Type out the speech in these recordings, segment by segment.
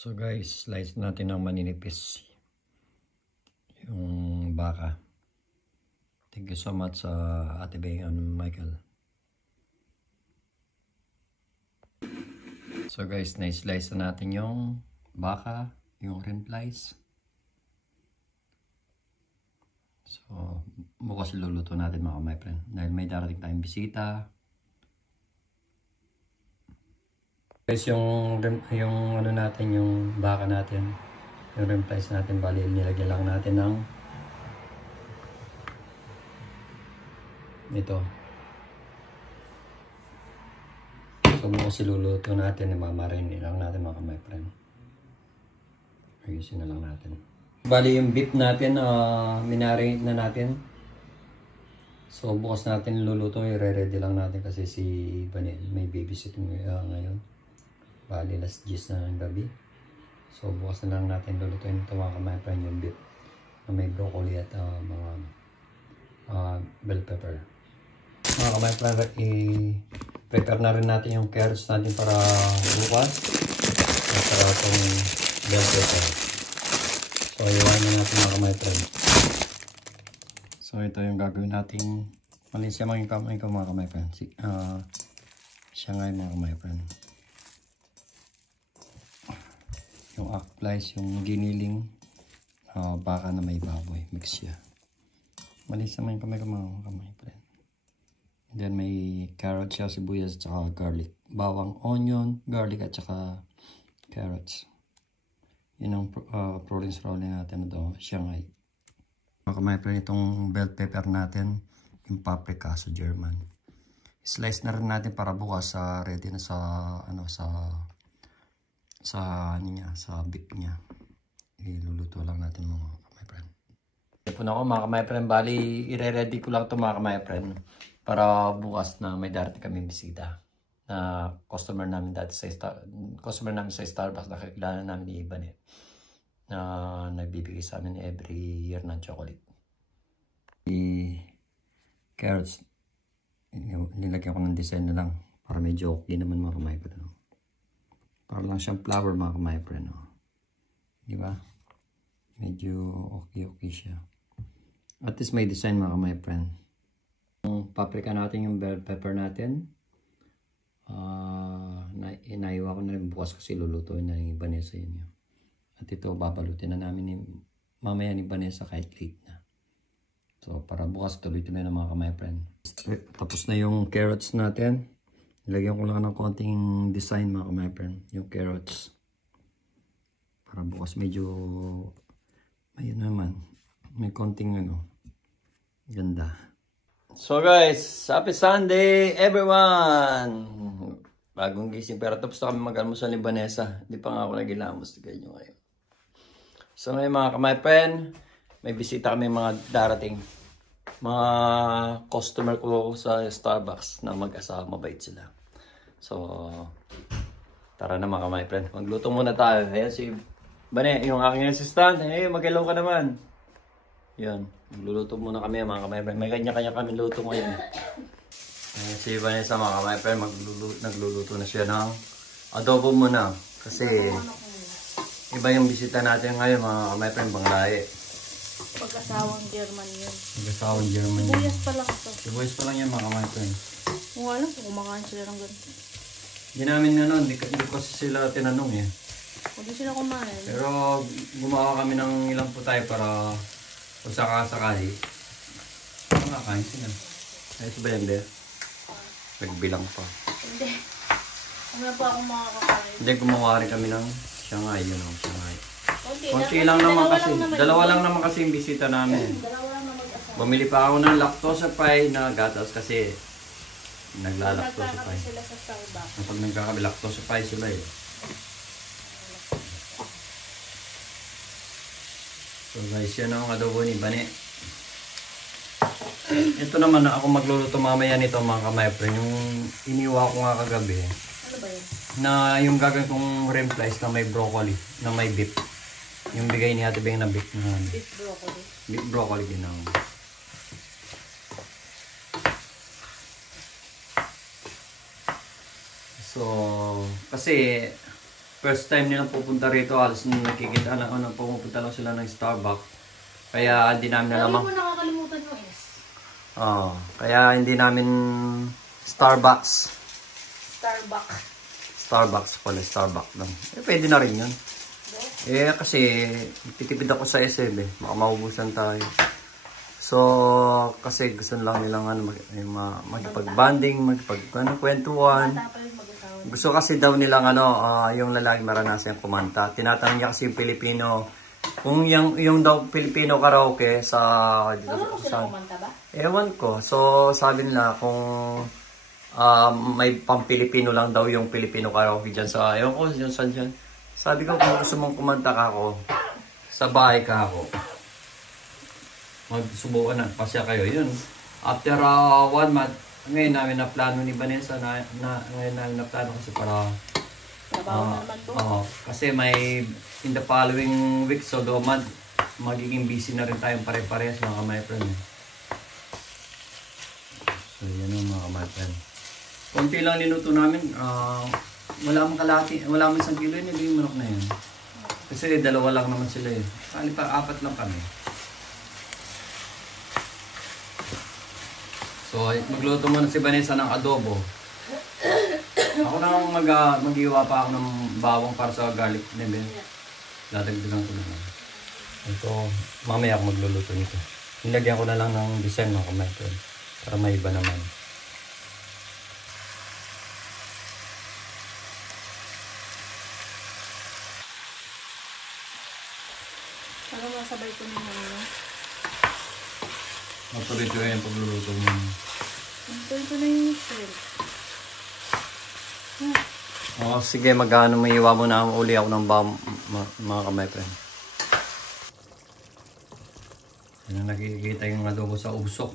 So guys, slice natin ng maninipis yung baka. Thank you so much sa Ate Beng and Michael. So guys, na-slice na natin yung baka, yung rim slice. So, bukas luluto natin mga my friend. Dahil may darating tayong bisita. Guys, yung ano natin, yung baka natin, yung rim slice natin, bali nilagyan lang natin ng ito. So, bukas iluluto natin, mamarain lang natin mga my friend. Ayusin na lang natin. Bali yung beef natin, minarinate na natin. So bukas natin luluto, i-ready lang natin kasi si Vanel may babysitting ngayon. Bali last 10 na ng gabi. So bukas na lang natin lulutuin ito mga my friend, yung beef na may broccoli at mga bell pepper. Mga my friend, i-prepare na rin natin yung carrots natin para bukas. At saka itong bell pepper. So, iwanan natin mga my friend. So, ito yung gagawin natin. Malinis yung mga kamay ko mga my friend. Siya nga yung mga my friend. Yung applies, yung giniling baka na may baboy. Mix siya. Malinis naman yung kamay ko mga my friend. And then may carrot siya, sibuyas, at saka garlic. Bawang, onion, garlic, at saka carrots. Yun ang proteins rolling natin ito, Shanghai. My friend, itong bell pepper natin, yung paprika sa German. Slice na rin natin para bukas ready na sa beef niya. Iluluto lang natin mga my friend. Ito na ako mga my friend, bali i-ready ko lang ito mga my friend para bukas na may darating kami bisita. Na customer namin sa Starbucks, nakikilala namin ni Iban na nagbibigay sa amin every year ng chocolate. Carrots, nilagyan ko ng design na lang para medyo okay naman mga my friend. Para lang siyang flower mga my friend. Di ba? Medyo okay siya. At least may design mga my friend. Yung paprika natin, yung bell pepper natin. Inaiwa ko na rin bukas kasi lulutuin na yung Vanessa yun. At ito babalutin na namin mamaya ni Vanessa kahit late na. So para bukas tuloy-tuloy na mga my friend. Tapos na yung carrots natin. Nilagyan ko lang ng konting design mga my friend, yung carrots. Para bukas medyo ayun naman, may konting ganda. So guys, happy Sunday everyone! Bagong gising pero tapos na kami mag-almusal ni Vanessa. Hindi pa nga ako nag-ilamos na ganyan ngayon. So ngayon mga my friend, may bisita kami mga darating. Mga customer ko sa Starbucks na mag-asawa, mabait sila. So, tara na mga my friend. Magluto muna tayo. Ayan si Bane, yung aking assistant. Hey, mag-hello ka naman. Yan. Magluluto muna kami mga my friend. May kanya-kanya kami luto ngayon. Si Vanessa mga my friend, nagluluto na siya ng adobo muna. Kasi iba yung bisita natin ngayon mga my friend, banglaye. Pag-asawang German yun. Pag-asawang German yun. Sibuyas pa lang ito. Sibuyas pa lang yan mga my friend. Kung alam kung kumakain sila ng ganito. Hindi namin hindi kasi sila tinanong eh. Huwag sila kumain. Pero gumawa kami ng ilang putay para kung sakasakali. Makakain sila. Ayos ba yan, Bea? Nagbilang pa. Hindi. Ano pa ako makakakain? Hindi, gumawa rin kami ng Shanghai. Yun ang Shanghai. Konti lang naman kasi. Dalawa lang naman kasi yung bisita namin. Dalawa lang na mag-asawa. Bumili pa ako ng lactose-free na gatas kasi naglalactose-free. Sila sa Starbucks. Kapag nagkakabi-lactose-free sila eh. So guys, yan ang adobo ni Bane. Ito naman na ako magluluto mamaya nito mga kamay friend. Yung iniwa ko nga kagabi. Ano ba yun? Na yung gagawin kong rim slice na may broccoli, na may beef. Yung bigay ni Ate Beng na beef na Beef broccoli. beef broccoli ginawang. So, kasi First time nilang pupunta rito, halos nakikita na pumupunta lang sila ng Starbucks. Kaya hindi namin Lagi alam. mo nakakalimutan yung S. Kaya hindi namin Starbucks. Starbucks pala, Starbucks lang. Pwede na rin yun. Kasi titipid ako sa SM baka maubusan tayo. So, kasi gusto lang nilang magpag-banding, magpag-kwentuhan. Gusto kasi daw nilang yung lalaki maranasan kumanta. Tinatanong niya kasi yung Pilipino, kung yung daw Filipino karaoke sa... Ano sila kumanta ba? Ewan ko. So, sabi nila kung may pang-Pilipino lang daw yung Filipino karaoke dyan sa... Ewan ko, dyan saan dyan. Sabi ko, kung gusto mong kumanta ka ako, sa bahay ka ako. Magsubukan na, pasya kayo. Yun. After 1 month, ngayon namin na plano ni Vanessa ngayon namin na plano kasi para Trabaho naman to. kasi may in the following week, so magiging busy na rin tayong pare-parehas mga my friend. So yan ang mga my friend. Konti lang niluto namin. Wala mang kalahati, wala mang 1 kilo yun, yung manok na yun. Kasi 2 lang naman sila eh. Kali pa 4 lang kami. So, magluto muna si Vanessa ng adobo. Ako nang mag-iwa pa ako ng bawang para sa garlic nebe. Dadagdagan ko naman. Ito, mamaya ako magluluto nito. Nilagyan ko na lang ng design ng kamay ko para may iba naman. Para masabay ko naman yun. Matuloy ko yung pagluluto mo. Ito na yung shell. Sige, may iwa mo na uli ako ng mga kamay friend. Yan ang nakikita yung adobo sa usok.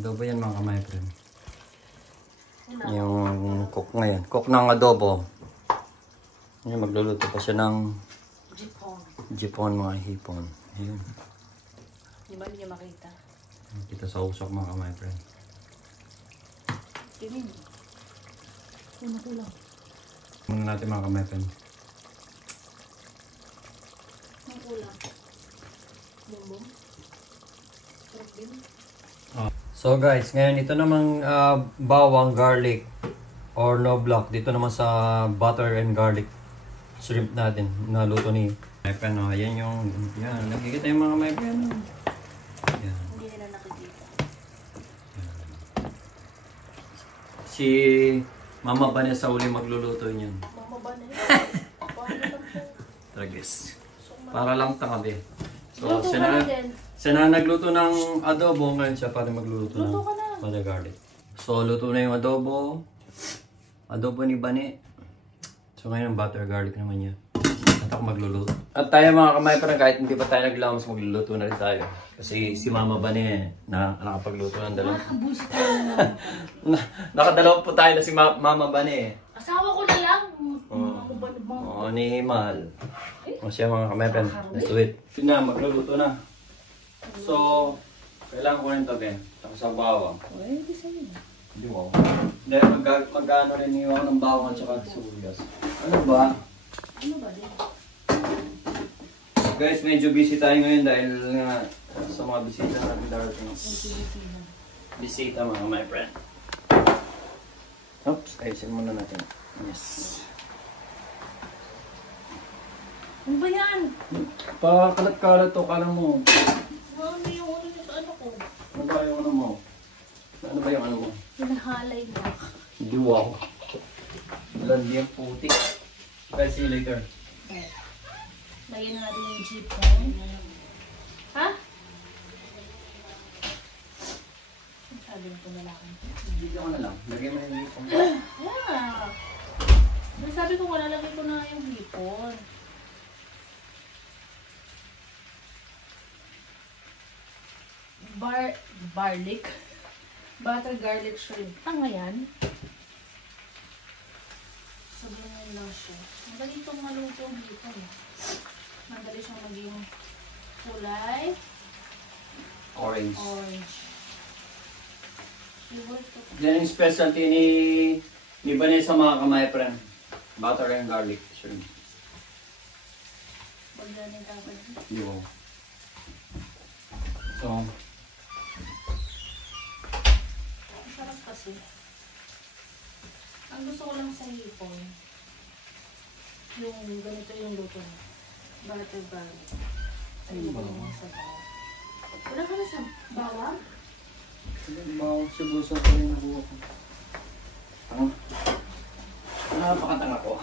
Adobo yan mga kamay friend. Yung cook ngayon. Cook ng adobo. Yan, magluluto pa siya ng jipon, mga hipon. Ayun. Di ba niya makita? Kita sa usok mga kamay friend. Tingin. Ano kulang? Muna natin mga kamay friend. Ano kulang? Bumbong? Sarap din. So guys, ngayon ito namang bawang, garlic, or no block. Dito naman sa butter and garlic shrimp natin. Naluto ni my friend. Yan yung, yan. Nakikita yung mga my friend. Yan. Hindi nila nakikita. Si Mama Vanessa uli magluluto niyan. Mama ba na yun? Paano lang po? Tragis. Para lang takabi. So, Luto ka na din. siya na nagluto ng adobo. Ngayon siya para magluluto Luto ng ka na. butter garlic. So, luto na yung adobo. Adobo ni Bane. So, ngayon butter garlic naman niya. At ako magluluto. At tayo mga kamay parang kahit hindi pa tayo naglamos, magluluto na rin tayo. Kasi si Mama Bane nakapagluto ng dalawa. Busit ko na. Nakadalawa po tayo na si Mama Bane. Asawa ko na lang. Oo, ni Mal. O siya mga kamay parang. Let's do it. Yun na, magluluto na. So, kailangan ko rin ito din. Tapos ang bawang. Ay, di sa'yo. Hindi mo. Dahil mag-ano rin yung ng bawang at saka sibuyas. Ano ba? Ano ba din? Guys, medyo busy tayo ngayon dahil nga sa mga bisita natin darating. Bisita mga my friend. Oops, ayusin muna natin. Yes. Ano ba yan? Pakalat-kalat to, kala mo. Ano yung ulo niya sa ano ko? Ano ba yung ano mo? Ano ba yung ano mo? Hinahalay mo. Hindi wow. Landi ang putik. Guys, see you later. Lagyan na natin yung jeep mo. Ha? Sabi ko na lang. Video ko na lang. Lagyan mo yung hipon. Yeah. Sabi ko lalagay ko na yung hipon. Garlic. Butter garlic shrimp. Tanga yan. Sabayan lang siya. Madali itong maluto ang hipon. Madali siyang maging kulay Orange. orange. Yan yung specialty ni Vanessa mga kamay friend. Butter and garlic. shrimp. Bagyan ni dapat. Yo. So, masarap kasi. Ang gusto ko lang sa hipon, yung ganito yung luto niya. Butter garlic. Ay, bawang? sa bawang. Wala ka na sa bawang? bawang sibusa ko rin nakuha ko. Tanga. Napakatanga ko.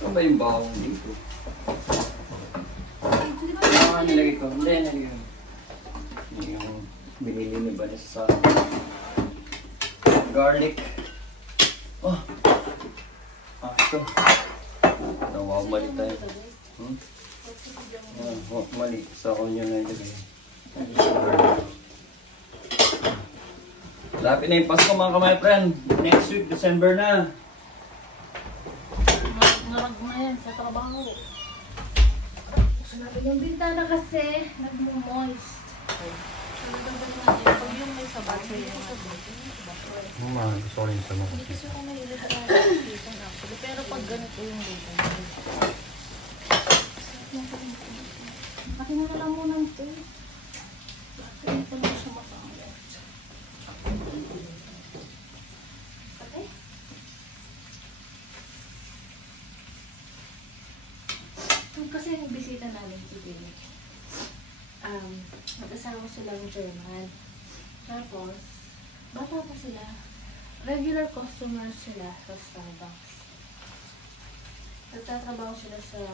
Saan ba yung bawang dito? Hindi ba Nilagay ko. Hindi, nilagay ko. Yung binili ni Vanessa sa garlic. Oh! Ito. Wow, mali tayo. Mali. Sa onion na ilagay. Lapit na yung Pasko mga kamay friend. Next week, December na. Ngarag na yan sa trabaho. Sinabi yung bintana kasi, nagmo-moist. Pag yung may sabat, may sabat. Sorry sa mga. Hindi kasi ako mahilig sa chicken actually. Pero pag ganito yung luto. Bakit mo na lang muna ito? Bakit ito na siya makaangat? Okay? Kasi yung bisita namin today, mag-asawa silang German. Tapos, bata pa sila. Regular customers sila sa Starbucks. Nagtatrabaho sila sa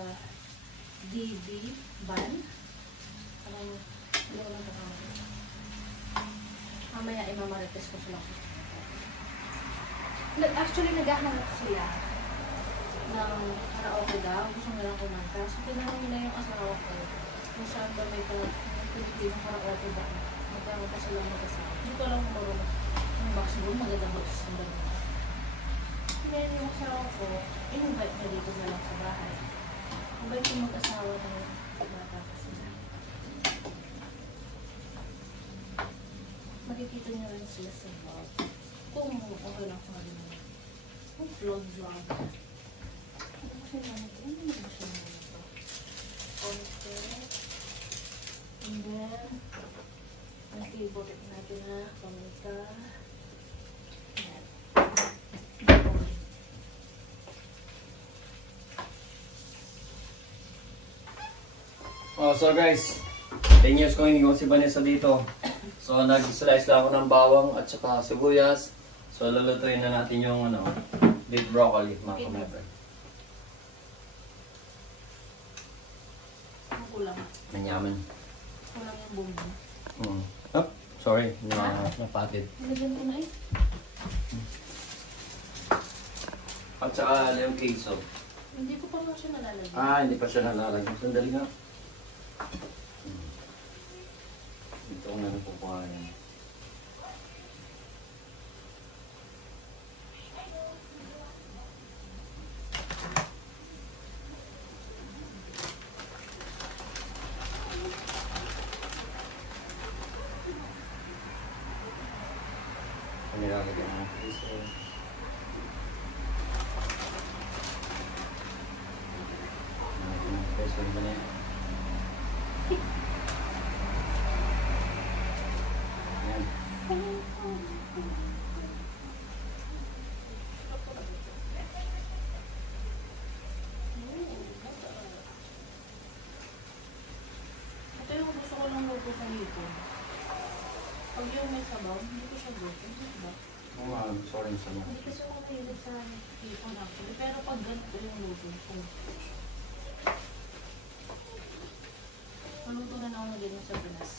DB van. Parang, hindi ko lang nakakita. Mamaya imamarites ko sila. Actually, naghahanap sila ng karaoke daw. Gusto nila kumanta. So, tinanong nila yung asawa ko kung saan ba may Pilipinong karaoke ba. Magkaroon pa sila mag-asawa. Hindi ko alam kung marunong yung box room. Magandang box room. Ngayon yung asawa ko, in-invite na dito na lang sa bahay. Invite yung mag-asawa ng bata pa sila. Makikita niyo rin sila sa vlog. Kung okay lang sa kanila. Kung vlog. Ano ba siya naman ito? Okay. And then, ang favorite natin na paminta. Yan. So guys, 10 years ko hindi ko si Vanessa dito. So nag-slice lang ako ng bawang at saka sibuyas. So lulutuin na natin yung big broccoli mga kamay. Kulang. Manyaman. Kulang yung bumbu. Oh, sorry, napatid. Nilagyan ko na eh. At saka yung queso. Hindi ko pa nga siya nalalagyan. Hindi pa siya nalalagyan. Sandali nga. Ito ko na rin pupukain. Nilalagyan ng queso. Queso ba na yan? Yan. Ito yung gusto ko lang luto sa hipon. Pag yung may sabaw, hindi ko siya gusto. Hindi ba? Sorry sa mga. Hindi kasi ako mahilig sa hipon actually. Pero pag ganito yung luto ko. Maluto na ako na ganyan sa Pinas.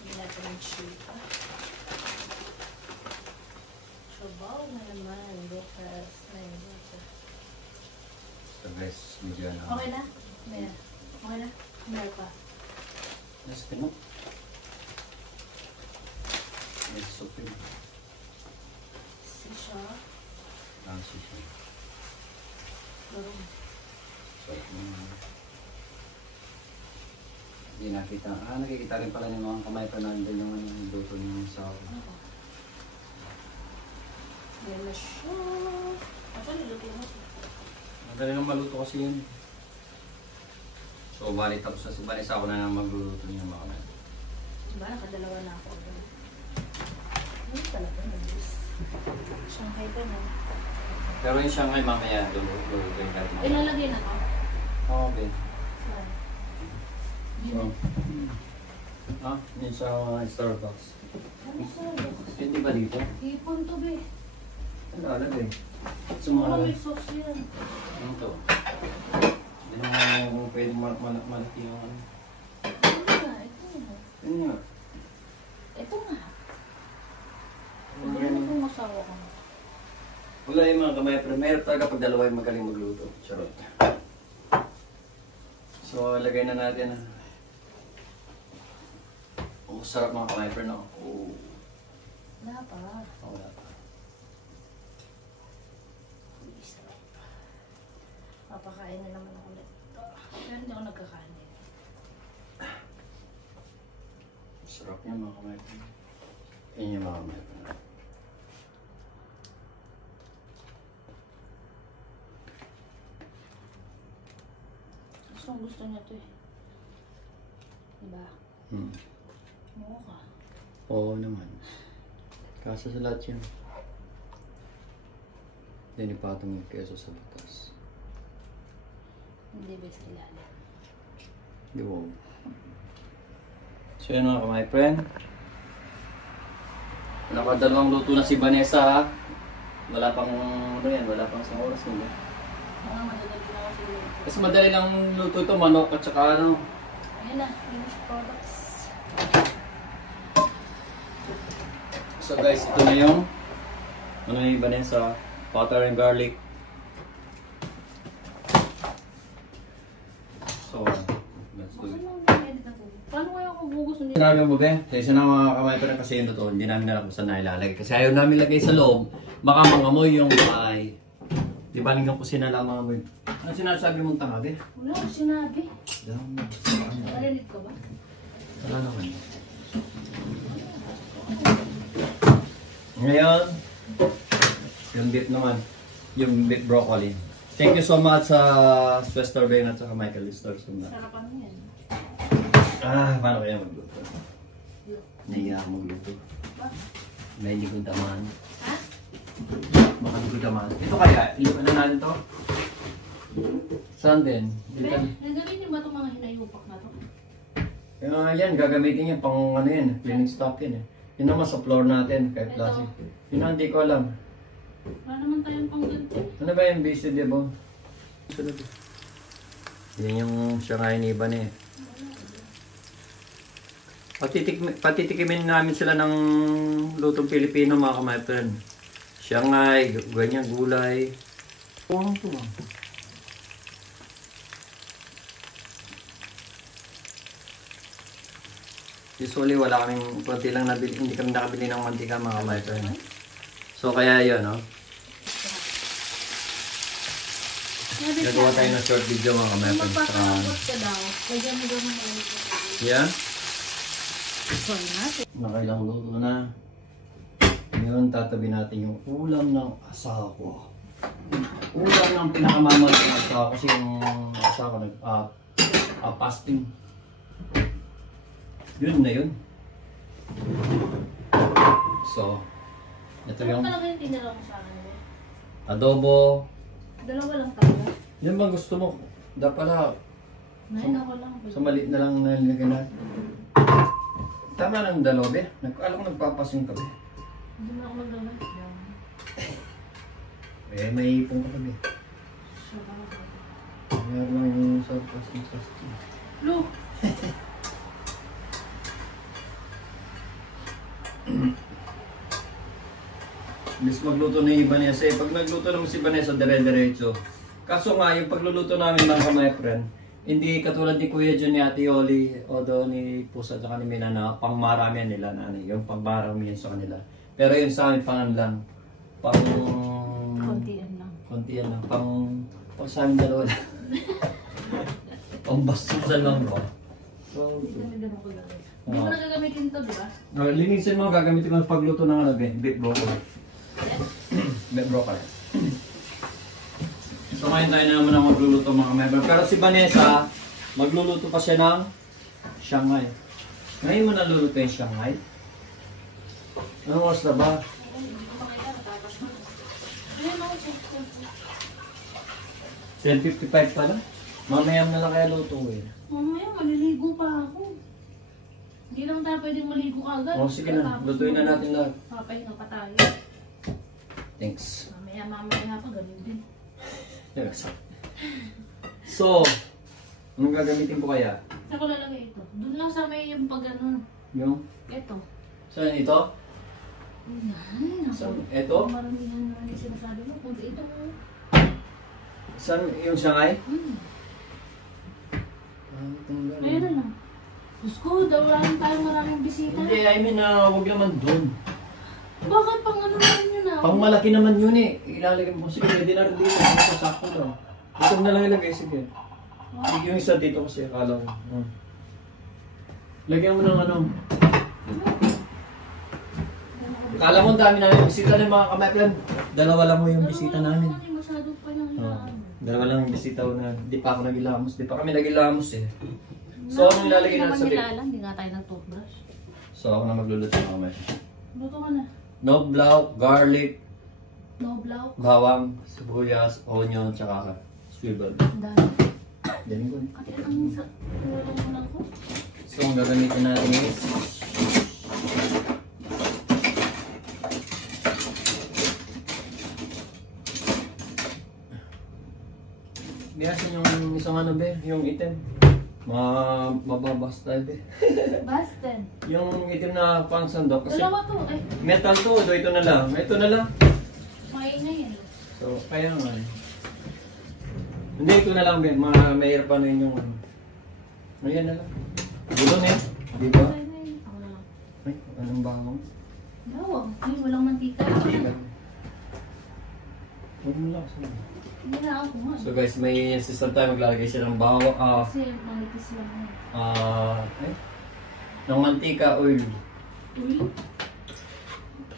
Hindi natin yung chika. Sabaw na naman. Because may water. So guys, medyo Okay na? Meron. Okay na? Meron pa. Let's pinok. May soup yun. Sisha. Sushi. Barong. So, hindi nakita. Nakikita rin pala ng mga kamay pa nandun yung luto niyo sa Ano ba? Yan na siya. Actually, luto mo siya. Madali lang maluto kasi yun. So, bali tapos na si Vanessa, ako na lang magluluto niya mga kamay. Diba, nakadalawa na ako. Ano talaga, nabis. Shanghai pa na. Pero yung Shanghai mamaya, luluto yung kahit mamaya. Ilalagay na to? Okay. Saan? So, yun sa Starbucks. Ano sa Hindi ba dito? ipon to, be. Ano alagay? Sa Mga mga... may sauce yan. Ano to? Hindi naman kung pwede malaki yung ano. Ito nga, ito nga. Yun nga. Ito nga. Hindi naman kung masawa ka. Wala yung mga kamay, pero meron talaga pag dalawa yung magaling magluto. Charot. So, lagay na natin. Oh, sarap mga kamay, pero no? Oh, Wala pa. wala pa. Hindi sarap. Papakain na naman ako ulit. Pero hindi ako nagkakain. Sarap yan mga kamay, pero. Yan yung mga kamay, pero. Gusto niya to eh. Diba? Oo ka. Oo naman. Kaso sa lahat yun. Linipatan mo yung keso sa butas. Hindi best kilala. Di ba? So yun mga kamay friend. Nakadalawang luto na si Vanessa ha. Wala pang ano yan, wala pang isang oras nila. Mga madadali na ako siguro. Kasi madali lang luto ito, manok at saka ano. Ayun na, finished products. So guys, ito na yung ano yung Vanessa, butter and garlic. So, let's do it. Paano kaya ako bugos hindi? Sinabi mo ba? Sa isa na mga kamay pa rin kasi yun totoo, hindi namin alam kung saan na ilalagay. Kasi ayaw namin lagay sa loob, baka mangamoy yung bahay. Di ba hanggang kusina lang mangamoy? Ano sinasabi mong tanga, be? Wala akong sinabi. Ano? Narinig ko ba? Wala naman. Ngayon, yung beef naman, yung beef broccoli. Thank you so much sa Sweaster Bang at saka Michael Listers. Sarapan mo yan. Paano kaya magluto? Nahiya ako magluto. Bakit? May hindi kong tamaan. Ha? Baka hindi ko tamaan. Ito kaya, ilipan na natin to. Saan din? Be, nagawin niyo ba itong mga hinayupak na to? Yan, gagamitin yan pang ano yan, cleaning stock yan eh. Yun naman sa floor natin, kahit Ito. plastic. Yun ang hindi ko alam. Wala naman tayong pangganti. Ano ba yung BCD ba? Yan yung Shanghai ni Iban eh. Patitikimin namin sila ng lutong Pilipino mga kamay friend. Shanghai, ganyan, gulay. Ano to ba? Usually wala kaming konti lang nabili, hindi kami nakabili ng mantika mga kamay friend. So kaya yun, no? Nagawa tayo ng short video mga kamay Kung friend. magpapalambot ka daw, lagyan mo daw ng ulit. Yeah? So, natin. Nakailang luto na. Ngayon, tatabi natin yung ulam ng asawa. Ulam ng pinakamamahal ng asawa kasi yung asawa fasting. Yun na yun. So, ito Ano yung talaga yung tinala mo sa akin? Eh? adobo. Dalawa lang talaga. Yan ba gusto mo? Dapat Nahin ako lang. sa maliit na lang nalagay natin. Tama lang dalawa, be. Alam ko nagpapasing ka, be. Hindi na ako magdamay. Eh, may ipon ka, be. Siya ba? Meron lang yung sa pasting sa skin. Look! Bis magluto ni Vanessa. Pag nagluto naman si Vanessa, dire-diretso. Kaso nga, yung pagluluto namin mga kamay friend, hindi katulad ni Kuya John ni Ate Oli o doon ni Pusa at ni Mina na pangmaramihan nila na ano, yung pangmaramihan sa kanila. Pero yun sa amin, pangan lang. Kontian lang. Kontiyan lang. Pang sa amin dalawa lang. Pambastusan lang bro. So, Hindi kami ganun ko lang. Hindi mo nagagamitin to, di ba? linisin mo, gagamitin mo pagluto ng ano, beef broccoli. Yes. May broccoli. So ngayon tayo na naman ang magluluto mga member. Pero si Vanessa, magluluto pa siya ng Shanghai. Ngayon mo naluluto yung Shanghai? Anong oras na ba? 10:55 pala? Mamaya na lang kaya luto eh. Mamaya, maliligo pa ako. Hindi lang tayo pwedeng maligo agad. O sige na, lutuin na natin lahat. Papahinga pa tayo. Thanks. Mamaya pa, ganun din. So, anong gagamitin ko kaya? Saan ko lalagay ito? Doon lang sa may yung pag ano. Yung? Ito. Saan ito? Yan. Saan? Ito? Maramihan na yung sinasabi mo. Kung ito mo. Saan yung Shanghai? Ayun na lang. Diyos ko, dawalan tayong maraming bisita. Hindi, I mean, huwag naman doon. Bakit pang ano naman yun ah? Pang malaki naman yun eh. Ilalagay mo. Sige, pwede na rin dito. Ito, sakto lang. Ito na lang ilagay. Sige. Sige yung isa dito kasi akala ko. Lagyan mo ng ano. Akala mo ang dami namin bisita ng mga kamay. Dalawa lang mo yung bisita namin. Masyado pa lang yan. Dalawa lang yung bisita ko na di pa ako nagilamos. Di pa kami nagilamos eh. So, anong ilalagay natin sa big? Hindi nga tayo ng toothbrush. So, ako na magluluto ng kamay. Luto ka na. Knobloch, garlic, No block. bawang, sibuyas, onion, tsaka swivel. Ang dami. Galing ko. Ate, ang sa tulong mo lang ko. So, ang gagamitin natin is biyasin yung isang ano be, yung item. Mababas tayo be. Basten. Yung item na pang sandok kasi Dalawa to. Ay, metal to, do ito na lang. Ito na lang. maingay yan. So, kaya nga eh. Hindi, ito na lang be. Mahirap ano yun yung ano. Ayan na lang. Gulong eh. Di ba? Ay, ako na lang. Ay, anong bawang? Bawang. Ay, walang mantika. Huwag mo lang. Sige. Hindi na ako kumain. So guys, may system tayo maglalagay siya ng bawang, Kasi manipis lang yan. ng mantika, oil. Uli?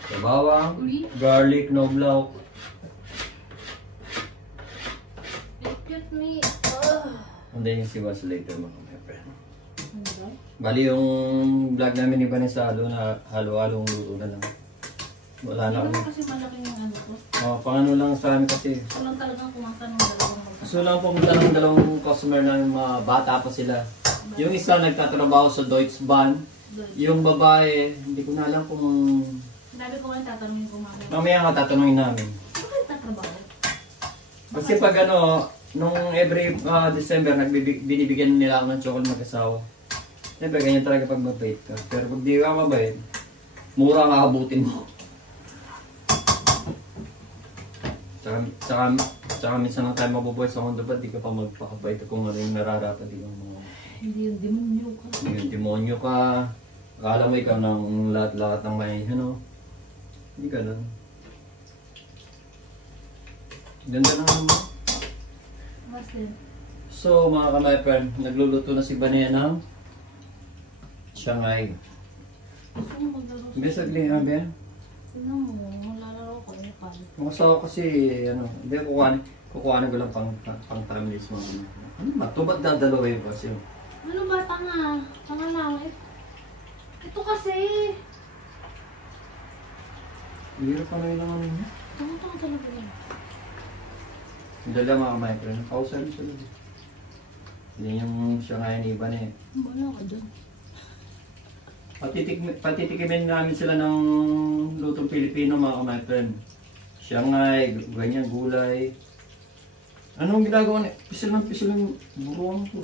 So, bawang, Uli? garlic, knobloch. Excuse me. And then yung sibas later mga friend. Ano ba? Bali yung vlog namin ni Vanessa, halo-halong luto na lang. Wala na Hindi kami. naman kasi malaki yung ano ko. Pangano lang sa amin kasi. Walang talagang kumasa ng dalawang magkakasama. Gusto lang pumunta ng dalawang customer na mga bata pa sila. Yung isa nagtatrabaho sa Deutsche Bahn. Yung babae, hindi ko na alam kung... Sabi ko nga tatanungin ko mamaya. Mamaya nga tatanungin namin. Bakit tatrabaho? Kasi pag ano, nung every December, binibigyan nila ako ng chocolate mag-asawa. Siyempre, ganyan talaga pag mabait ka. Pero pag di ka mabait, mura ang kakabutin mo. Tsaka minsan lang tayo mabubuhay sa mundo, ba't di ka pa magpakabait kung ano yung nararapat yung mga... Hindi yung demonyo ka. Yung demonyo ka, akala mo ikaw ng lahat-lahat ng may, ano, hindi ka nun. Ganda na naman. Basten. So mga kamay-friend, nagluluto na si Banea ng Shanghai. Gusto mo maglaro? Bisa gling nga ba? Ano mo, malalaro ko yung pala. Masawa kasi, ano, hindi kukuhanin ko lang pang families mo. Ano ba? Ito ba't dadalawin ko kasi? Ano ba, tanga? Tanga lang. Ito kasi. Hirap pa na yun naman yun. Tanga talaga yan. Dala mga kamay-friend, pausan sila. Hindi yung Shanghai ni Banea. Wala ka dyan. Patitikimin namin sila ng lutong Pilipino mga kamay-friend. Shanghai, ganyan, gulay. Anong ginagawa niya? Pisil ng buruan ko.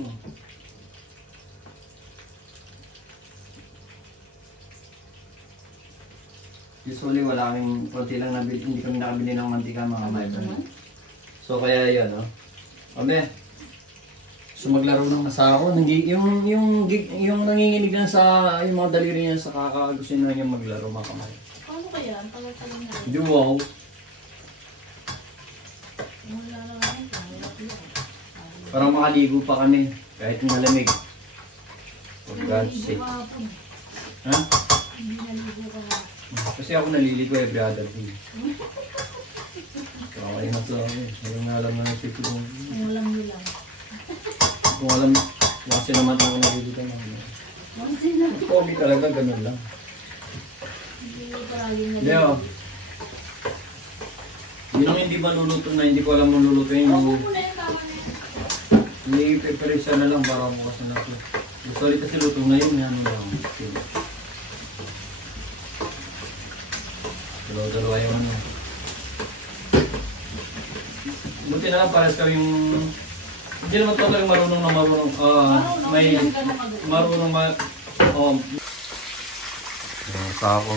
Usually wala kaming konti lang nabili, hindi kami nakabili ng mantika mga kamay-friend. So kaya yan, no? Kami. So maglaro ng asawa, yung nanginginig lang sa yung mga daliri niya sa kakagusin na niya maglaro mga kamay. Paano kaya? Ang tagal-tagal na. Duwaw. Wala lang yan. Parang makaligo pa kami kahit malamig. For God's sake. Ha? Hindi naligo ka. Kasi ako naliligo every other day. Okay na sa akin. Walang alam na yung sipin mo. Kung alam nyo lang. Kung alam, kasi naman ako nabibigay na. Once na. Pogi talaga, ganun lang. Hindi ko palaging Leo. Yun ang hindi ba luluto na hindi ko alam mo lulutuin. Oo, muna yun. Tama na yun. I-prepare na lang para bukas na ako. Sorry kasi luto na yun. Yan lang. Dalawa-dalawa yung ano. Buti na lang pares kami yung... Hindi naman talaga marunong na marunong. May marunong kako.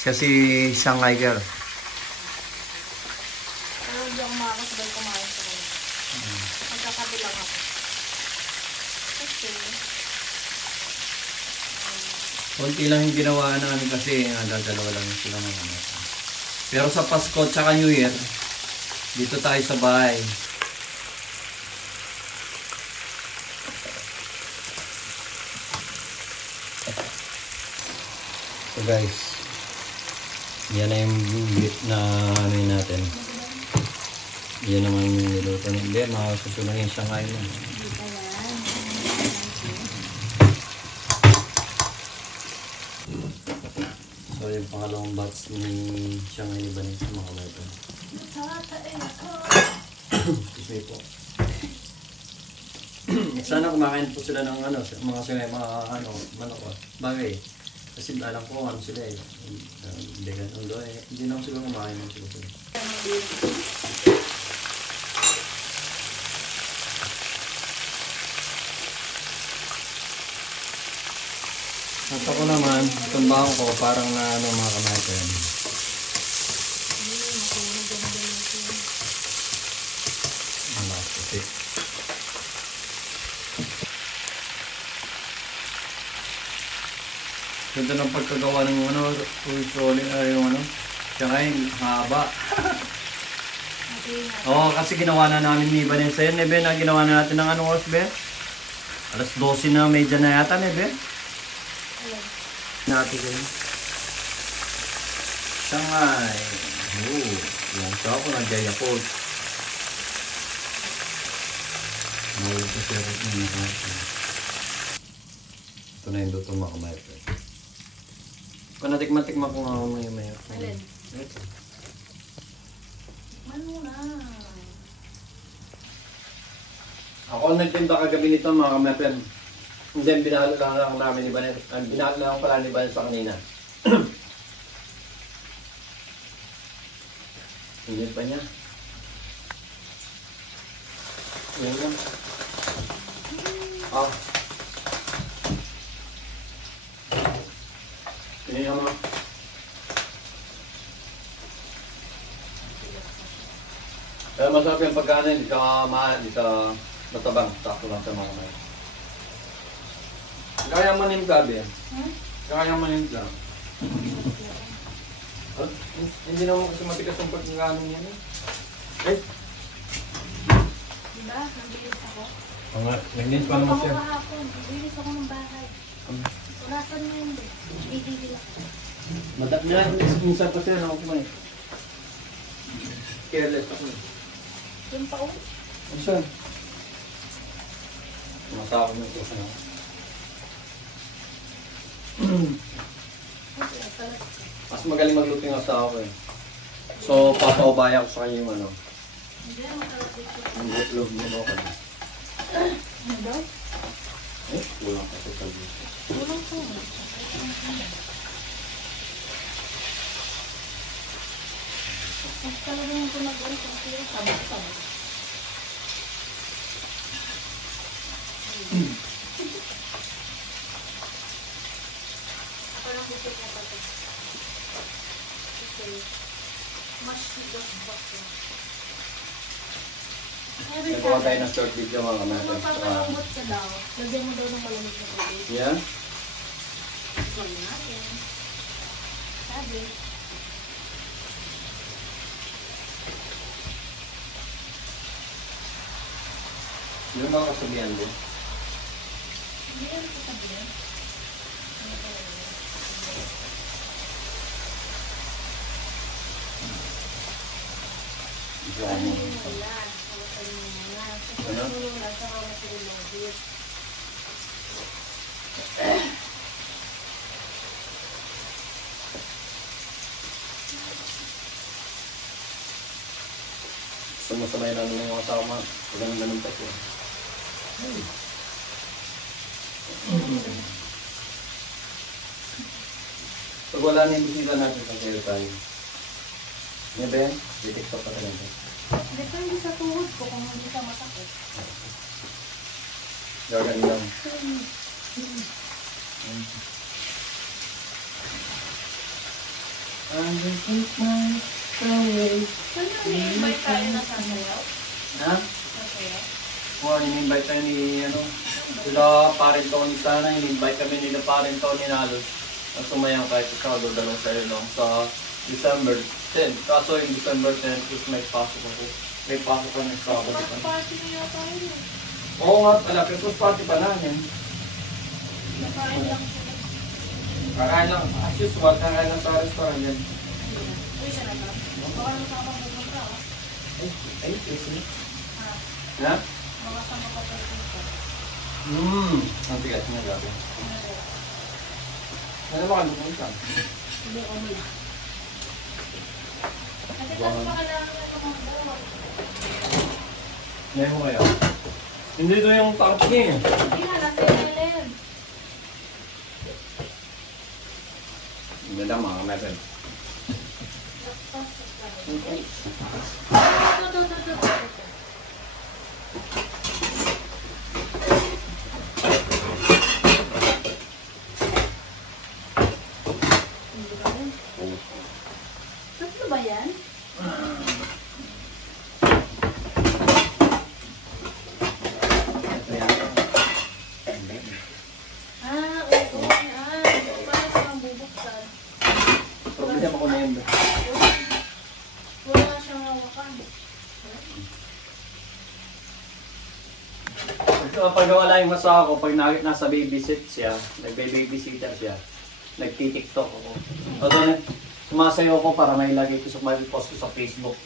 Siya si Shanghai girl. Pero hindi ako makakasabay kumain sa kanya. Magkakabi lang ako. Kasi... Konti lang yung ginawa namin kasi dalawa lang sila naman. Pero sa Pasko tsaka New Year, dito tayo sa bahay. So guys, yan na yung beef na ano yun natin. Yan naman yung niluto niya. Hindi, makasusunod yung Shanghai na. So yung pangalawang batch ni Shanghai ni Vanessa mga kabayan. Excuse me po. Sana kumakain po sila ng ano, mga sila, mga ano, manok. Bagay. Kasi alam ko ano sila eh. Hindi ganun doon eh. Hindi naman sila kumakain ng sila. At ako naman, itong bako ko parang na ano mga kamayan. Puti. Ganda ng pagkagawa ng ano, rolling yung ano, tsaka yung haba. Oo, kasi ginawa na namin ni Vanessa yan, Nebe, na ginawa na natin ng anong oras, Be? Alas 12 na medya na yata, Nebe? Natin yun. Shanghai. Oo, yan siya ako, nag-Yakult. Mawag sa sirap na natin. Ito na yung luto mga kamayapin. Kung natikman-tikman ko nga maya-maya. Alin? Ano na? Ako ang nagtinda kagabi nito mga kamayapin. And then binalo lang namin ni Vanessa. Binalo lang pala ni Vanessa kanina. Init pa niya. Yan lang. Tingnan mo. Pero masarap yung pagkain, hindi ka mahal, hindi ka matabang. Sakto lang sa mga kamay. Kaya manim ka, Be. Kaya manim ka. Hindi naman kasi matigas yung pagkakain niya. Eh? Diba? Nabilis ako. Oo nga, nag-nins pa naman siya. Ako kahapon. Nabilis ako ng bahay. Ulasan mo yun, Be. Bigil ako. Madap na, minsan pa siya, ako kumain. Careless ako. Yung paong? Ano siya? Masakot mo ito. Mas magaling magluto yung asawa ko eh. So, papaubaya ko sa kanya yung ano. Hindi, masalat dito. Yung itlog mo ako. Ano daw? Eh, kulang ka sa dito. Kulang po. Mas talaga yung pinag-ulit ang sila. Sabot-sabot. Ako lang gusto niya pa ito. Kasi, mas higos-bos yun. Nagawa tayo ng short video mga Kung kamay. magpapalambot ka daw, lagyan mo daw ng malamig na tubig. Yeah? Huwag natin. Sabi. Yung mga kasabihan din. Hindi yan sasabihin. Diyan. Wala. Kawasan mo muna. Ano? Wala sa kawasan mo lobit. Sumasabay lang ng mga kasama. Ganun pa siya. Pag wala na yung bisita natin sa kaya tayo. Ano ba yan? Di-tiktok pa talaga. Depende sa tuhod ko kung hindi ka masakit. Gagawin lang. Saan yung i-invite tayo na sasayaw? Ha? Sasayaw? Oo, in-invite tayo ni, sila parin Tony sana, in-invite kami nila parin Tony Nalos. At sumayang kahit ikaw, dalawang sa'yo lang sa December 10. Kaso yung December 10, is may pasok ako. May pasok ka ng Sabado. Party niya tayo. Oo nga pala, Christmas party pa na yan. Nakain lang sila. Kakain lang, as usual, kakain lang sa restaurant yan. Uy, ka na ba? Baka nasama mo ka. Ay, kasi. Ha? Ha? Baka sama ka pa ito. Ang tigas niya gabi. Ano ba ka lumunta? Hindi, umil. Kasi tapos pa kailangan na lumabot. Ngayon mo kaya? Hindi ito yung parking. Hindi na, nasa ilalim. Hindi lang mga meron. Tatlo ba yan? Oo. Paano sa kang bubuksan? Problema ko na yun. Wala siyang hawakan. Pag wala yung masa ako, pag nasa babysit siya, nagbe-babysitter siya, nagtitiktok ako. O doon, sumasayo ako para may ilagay ko sa post ko sa Facebook.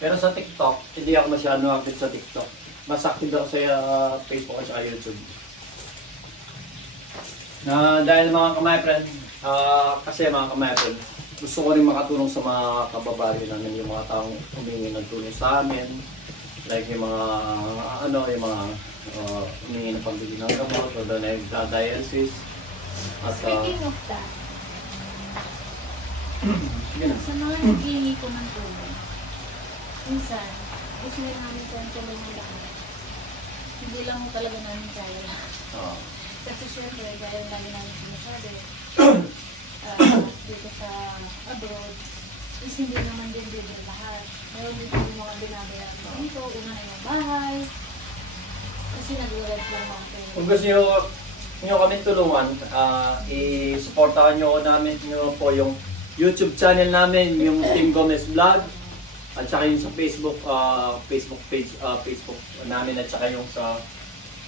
Pero sa TikTok, hindi ako masyado active sa TikTok. Mas active ako sa Facebook at sa YouTube. Dahil mga kamay-friend, kasi mga kamay-friend, gusto ko rin makatulong sa mga kababayan namin, yung mga taong humingi ng tulong sa amin. Like yung mga, yung mga humingi ng pambili ng gamot, o nag-dialysis. At, Speaking of that, sige na. sa mga nag-iingi ko ng tulong, minsan, gusto rin namin kayong tulungan lahat. Hindi lang mo talaga namin kaya lahat. Kasi syempre, gaya ng lagi namin sinasabi, dito sa abroad, is hindi naman din libre lahat. Meron din yung mga binabayaran mo dito, una na yung bahay, kasi nag-rent lang mga kayo. Kung gusto nyo kami tulungan, i-supportahan nyo po yung YouTube channel namin, yung Team Gomez Vlog, at saka yung sa Facebook page namin, at saka yung sa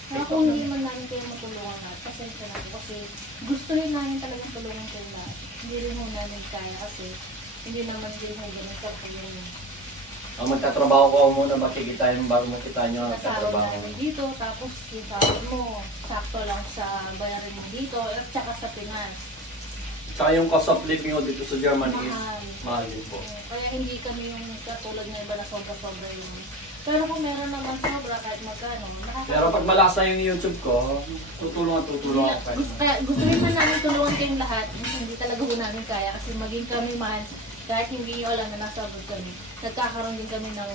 Kaya kung hindi man namin kayo matulungan lahat, pasensya na po kasi gusto rin namin talagang tulungan kayo lahat. Hindi rin mo namin kaya kasi hindi naman din mo ganun ka kayo. magtatrabaho ko muna, makikitain bago makita nyo ang Kasaro magtatrabaho. namin dito, tapos yung sahod mo, sakto lang sa bayarin mo dito, at saka sa Pinas. Tsaka yung cost of living ko dito sa Germany is Mahal. mahal din po. Kaya hindi kami yung katulad na iba na sobra-sobra yun. Pero kung meron naman sobra kahit magkano, Pero pag malasa yung YouTube ko, tutulong ako kayo. gusto rin man namin tulungan kayong lahat, hindi talaga po namin kaya kasi maging kami man, kahit hindi nyo alam na nasa abroad kami, nagkakaroon din kami ng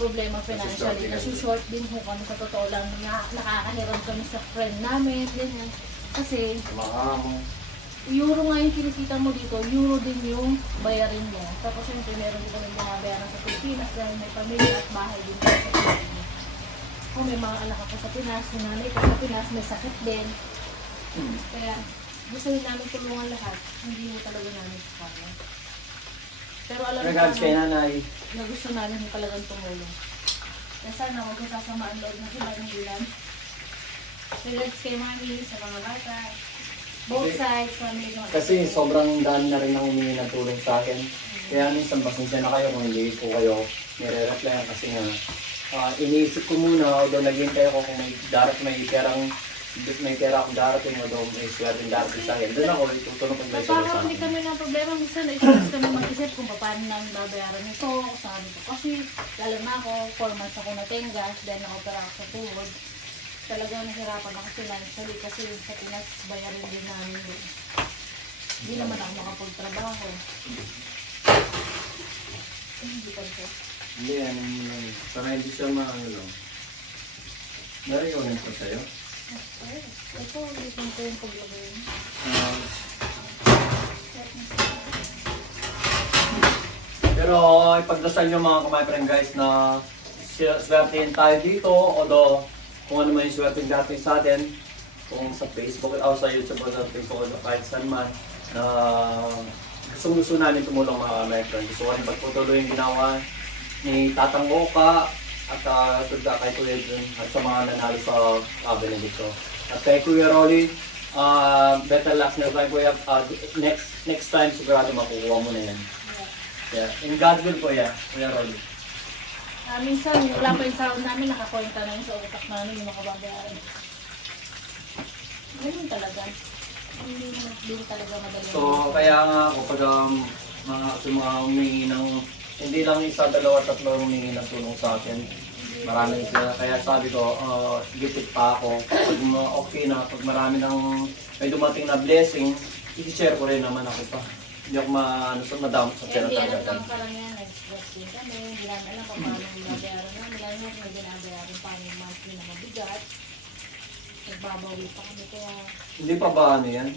problema financially. Nasushort din po kami sa totoo lang, nakakahiram kami sa friend namin, ganyan. Kasi, euro nga yung kinikita mo dito, euro din yung bayarin mo. Tapos syempre meron din kami mga bayaran sa Pilipinas dahil may pamilya at bahay din sa Pilipinas. Kung may mga anak ako sa Pinas, yung nanay ko sa Pinas, may sakit din. Kaya gusto rin namin tulungan lahat, hindi mo talaga namin kaya. Pero alam mo Regards kay nanay. na gusto namin yung talagang tumulong. Kaya sana huwag sasamaan loob na sila ng ilan. Regards kay mami, sa mga bata. Both sides, family. Kasi sobrang daan na rin ang humingi ng tulong sa akin. Kaya minsan pasensya na kayo kung hindi po kayo nire-replyan kasi nga iniisip ko muna, although naghintay ako kung may pera akong darating, although may swerte darating sa akin. Doon ako itutulong pag may solusyon. Parang hindi kami ng problema. Minsan na-stress kami mag-isip kung paano namin babayaran ito, kung saan ito. Kasi lalo na ako, 4 months ako natengas, then nakopera ako sa tuhod. Talagang nahirapan ako financially kasi sa Pinas bayarin din namin doon. Hindi naman ako makapagtrabaho. Hindi ka ito. Hindi, para hindi siya maano lang. Nariyonin ko sa'yo. Ito, ulitin ko yung paglagay. Pero ipagdasal nyo mga kumaypren guys na swertein tayo dito, although kung ano man yung swertein dati sa atin, kung sa Facebook o sa YouTube o sa Facebook o kahit saan man, gusto namin tumulong mga kumaypren. Gusto ko rin pagputuloy yung ginawa ni Tatang Oka at kay Kuya Jun at sa mga nanalo sa Benedicto. At kay Kuya Rolly, better luck na tayo Kuya. Next time sigurado makukuha mo na yan. Yeah. In God's will po, Kuya Rolly. Minsan, wala pa yung sound namin, nakakointa na yun sa utak namin yung makababayaran. Ganun talaga. Hindi talaga madali. So, kaya nga kapag mga humingi ng hindi lang isa, dalawa, tatlo humingi ng tulong sa akin. Marami sila. Kaya sabi ko, gipit pa ako. Pag okay na, pag marami ng may dumating na blessing, i-share ko rin naman ako pa. Hindi ako madamot sa pera talaga. Hindi alam lang yan, nag-stress din kami. Hindi namin alam kung paano binabayaran namin. Lalo na may binabayaran pa yung monthly na mabigat. Nagbabawi pa kami kaya... Hindi pa ba ano yan?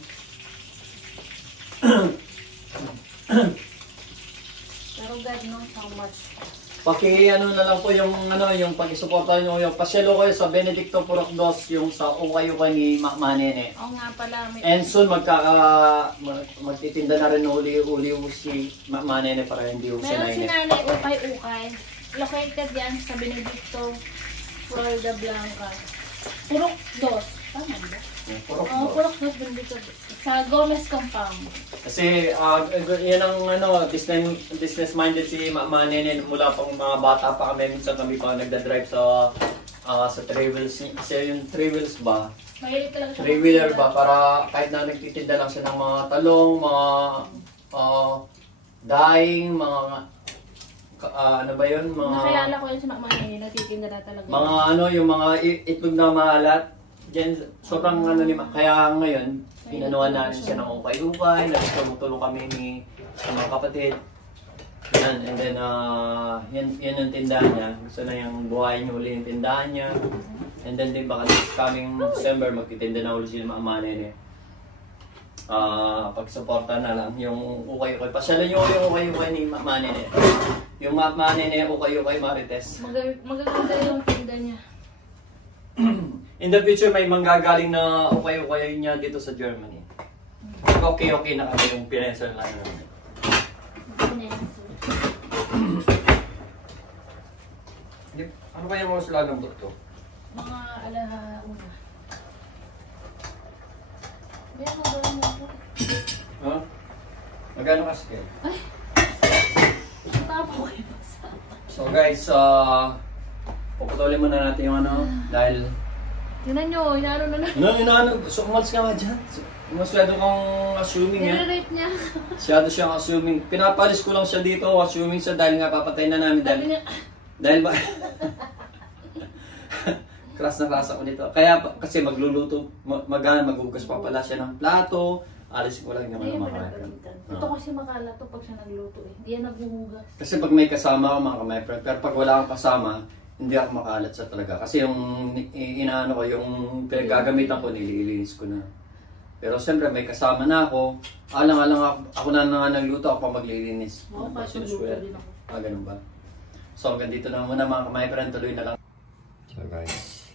Pero God knows how much. Ano na lang po yung pag-isuporta nyo, yung pasyelo kayo sa Benedicto Porokdos, yung sa ukay-ukay ni Manene. Oo nga pala. And soon magtitinda na rin uli si Manene para hindi yung meron si sinayne. Nanay Ukay-Ukay. Located yan sa Benedicto, Florida Blanca. Porokdos. Tama ba? Porokdos Benedicto. Sa Gomez Compound. Kasi yan ang business-minded si Manene mula pang mga bata pa kami. Minsan kami pa nagda-drive sa three-wheels. Kasi yung three-wheels ba? Mahilig talaga siya. Three-wheeler ba? Para kahit na nagtitinda lang siya ng mga talong, mga daing, mga ano ba yun? Nakilala ko yun si Mama Nene, nagtitinda na talaga. Yung mga itlog na maalat. Sobrang kaya ngayon, pinanuhan natin siya ng ukay-ukay, nagtulong kami sa mga kapatid. Yan, and then, yan ang tindahan niya. Gusto na yung buhayin niya uli yung tindahan niya. And then, din baka next coming December, magtitinda na uli sila Mama Nene. Pag-suporta na lang yung ukay-ukay. Pasyalan nyo yung ukay-ukay ni Mama Nene. Yung Mama Nene, ukay-ukay Marites. Magaganda yung tinda niya. In the future, may manggagaling na ukay-ukay niya dito sa Germany. Okay na kami yung pinensal na namin. Ano kaya mga sila ng to? Mga alauna. Hindi ako gawin mo ako. Huh? Magkano kasi kayo? Ay! Tapo kayo basa. So guys, puputulin muna natin yung dahil... Tinan nyo, inaano na. So umalis ka nga dyan. Masyado kang assuming Nire-rate niya. Masyado siyang assuming. Pinapalis ko lang siya dito, assuming siya dahil nga papatay na namin. Sabi niya, Dahil ba... Kras na kras ako nito. Kaya kasi magluluto, maghugas pa pala siya ng plato. Alisin ko lang naman hindi ang yan mga pinagalitan. Ito kasi makala to pag siya nagluto eh. Hindi yan naghuhugas. Kasi pag may kasama ako mga kamay-friend, pero pag wala akong kasama, hindi ako makalat sa talaga. Kasi yung inaano ko, yung pinagagamitan ko, nililinis ko na. Pero siyempre may kasama na ako. Alang-alang ako na nagluto, ako pa maglilinis. Oo, kahit nagluto din ako. Ganun ba? So hanggang dito na muna mga kamay-friend, tuloy na lang. So guys,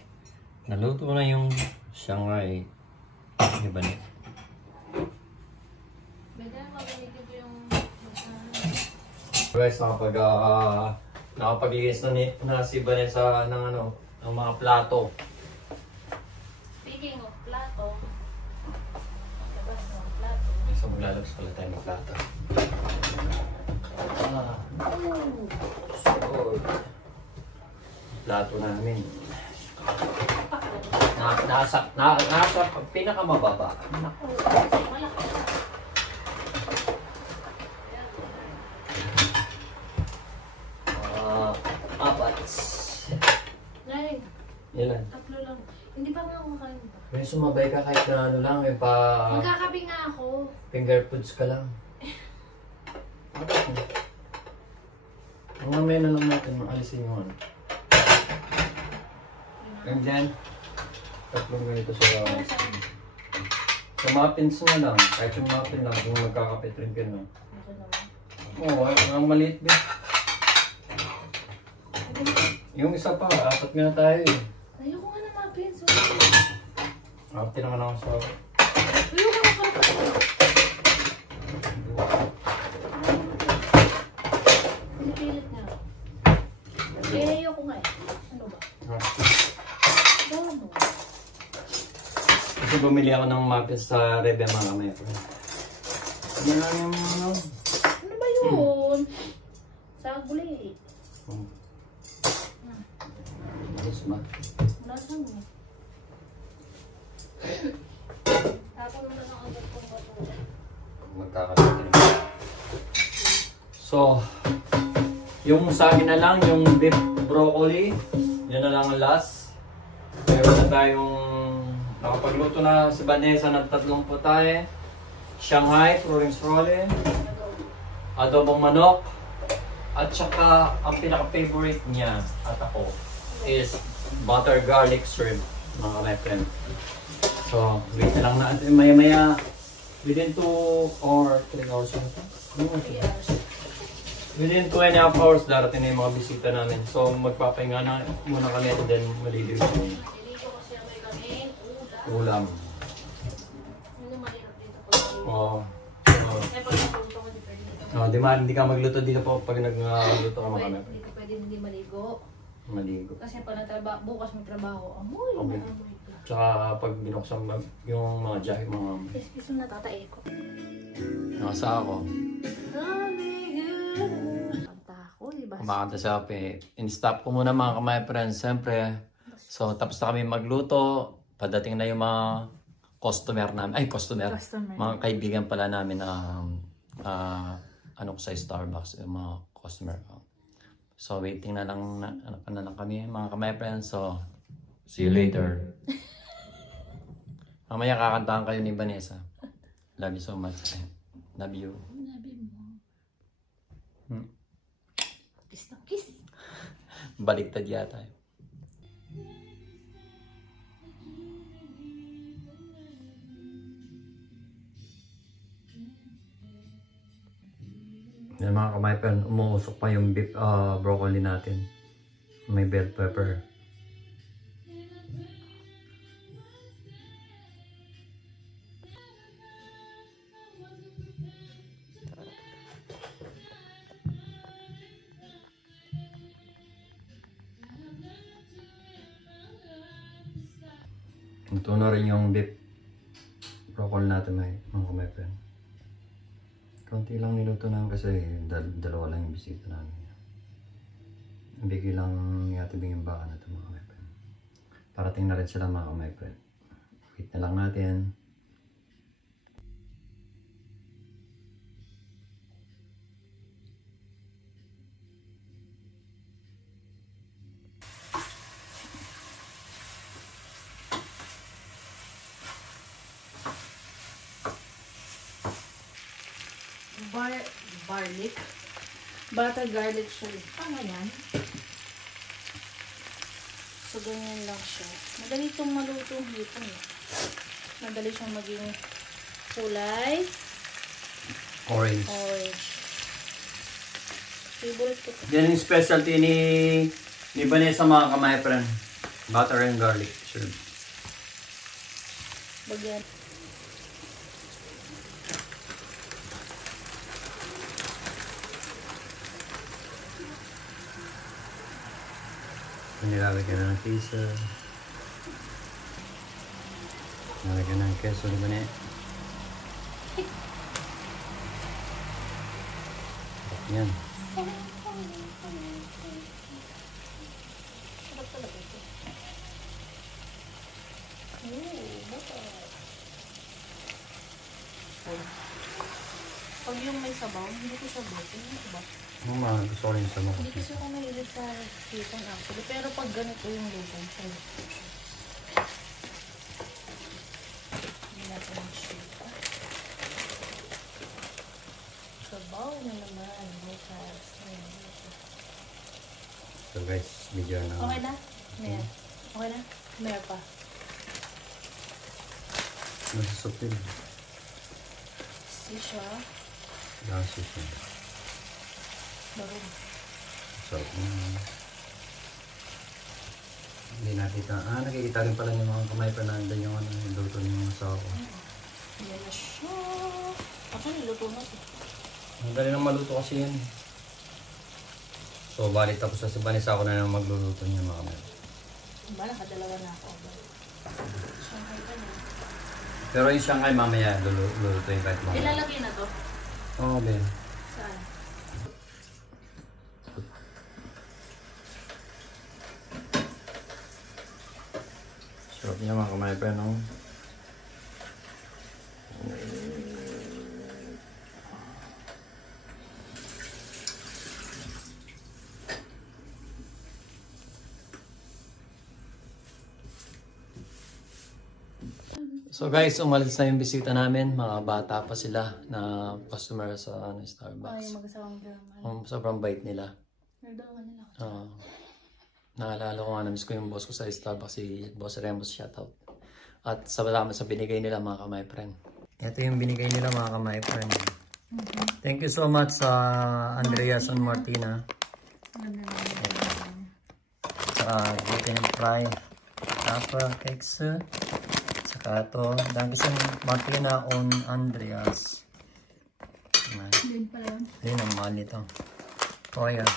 naluto na yung Shanghai. Iba na. Beda, mabalitin ko yung... Guys, nakapaglinis na si Vanessa ng mga plato. Speaking of plato, labas ng plato. So maglalabas pala tayo ng plato. So, plato namin. Nasa pinakamababa. Apat. Nay, Ilan? 3 lang. Hindi pa nga ako kain pa. May sumabay ka kahit na ano lang, may pa Magkakape nga ako. finger foods ka lang. Ang mamaya na lang natin alisin yung ano. And then, tatlong ganito sa Para saan? sa muffins na lang. Kahit yung muffin lang, kung magkakapit rin ka na. Ito naman. Oo, ang maliit din. Yung isa pa, apat nga tayo eh. Ayoko nga na muffins. Apat naman ako sa... Ayoko na kapatid. Pinipilit nga. Eh, ayoko nga eh. Ano ba? Bawal mo. Kasi bumili ako ng muffins sa Rebe mga kamay. Ano na yung ano? Ano ba yun? Sa gulay. Ayos ba? Wala saan eh. Tapos mo na ang agad kong bato. Magkakapit rin. So, yung sa akin na lang, yung beef broccoli, yun na lang ang last. Meron na tayong nakapagluto na si Vanessa ng 3 putahe, Shanghai, Province-Rolling, adobong manok, at saka ang pinaka-favorite niya at ako is butter garlic shrimp, mga ka-friend. So, wait na lang natin maya-maya within 2 or 3 hours. 3 hours. Within 2.5 hours, darating na yung mga bisita namin. So, magpapahinga na muna kami at then maliliw kami. Nilito kasi may kaming Ulam. ulam. Hindi mahirap dito pag Oo. eh, pag nagpunta ko dito dito. Hindi ka magluto dito po pag nagluto ka mga kami. Dito pwede hindi maligo. Maligo. Kasi pag bukas may trabaho, amoy, Okay. amoy ka. Tsaka pag binuksan yung mga jacket, mga... Gusto na tatae ko. Nakasa ako. Kanta ako, diba? Kumakanta siya pa eh. In-stop ko muna mga kamay friends, siyempre. So, tapos na kami magluto. Padating na yung mga customer namin. Ay, customer. Mga kaibigan pala namin na ano ko sa Starbucks, yung mga customer ko. So, waiting na lang na lang kami mga kamay friends. So, see you later. Mamaya kakantahan kayo ni Vanessa. Love you so much. Love you. Nabi mo. Hmm. Kiss na kiss. Baliktad yata. Yan mga kamay-pen, umuusok pa yung beef broccoli natin. May bell pepper. Ito na rin yung beef broccoli natin mga kamay-pen. Konti lang niluto namin kasi dalawa lang yung bisita namin. Bigay lang yatibing yung baka na ito mga kamay-pen. Parating na rin sila mga kamay-pen. Wait na lang natin. Garlic. Butter garlic siya. Ano yan? So, ganyan lang siya. Madali itong malutong hipon eh. Madali siyang maging kulay Orange. orange. Favorite ko to. Yan yung specialty ni Vanessa mga kamay-pen. Butter and garlic. Sure. Bagyan. Nilalagyan na ng pizza. Nilalagyan ng queso na ba niya? Yan. Sarap talaga ito. Baka. Pag yung may sabaw, hindi ko siya buti. Hindi ba? Gusto ko rin sa mga. Hindi kasi ako mahilig sa chicken actually. Pero pag ganito yung luto, siya gusto siya. Hindi natin ang chicken. Sabaw na naman. Bukas. So guys, video na. Okay na? Meron. Okay na? Meron pa. Nasasapin. Si siya. Lasa siya. Barong. So, hindi nakita. Nakikita rin pala yung mga kamay pa nandan yung yung luto ng asawa ko. Yan na siya. Ako niluto na ito. Ang galing ng maluto kasi yan. So, bali tapos na si Vanessa, ako na lang magluluto niya mga kamay. Ba, nakadalawa na ako. Siyempre ka na. Pero yung Shanghai mamaya lulutuin kahit mamaya. Ilalagay na to? Oo, Ben. Saan? Sarap niya mga kamay pa, no? So guys, umalis na yung bisita namin. Mga bata pa sila na customer sa Ay, Starbucks. mag-asawang drama. Sobrang bait nila. Nagdawa nila. Naalala ko nga, na-miss ko yung boss ko sa Starbucks, si Boss Remus, shoutout. At salamat sa binigay nila mga kamay friend. Ito yung binigay nila mga kamay friend. Thank you so much sa Andreas and Martina. Saka gluten and fry. Tapa cakes. Saka ito, thank you sa Martina on Andreas. Din pala yun. Ayun ang mahal nito. Oh yeah.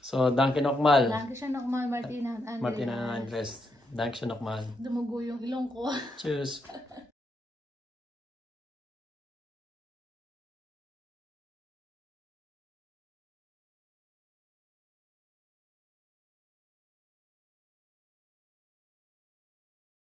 So, Dunkin Okmal. Lagi siya nakmal, Martina. Martina and Andres. Dunkin Okmal. Dumugo yung ilong ko. Cheers.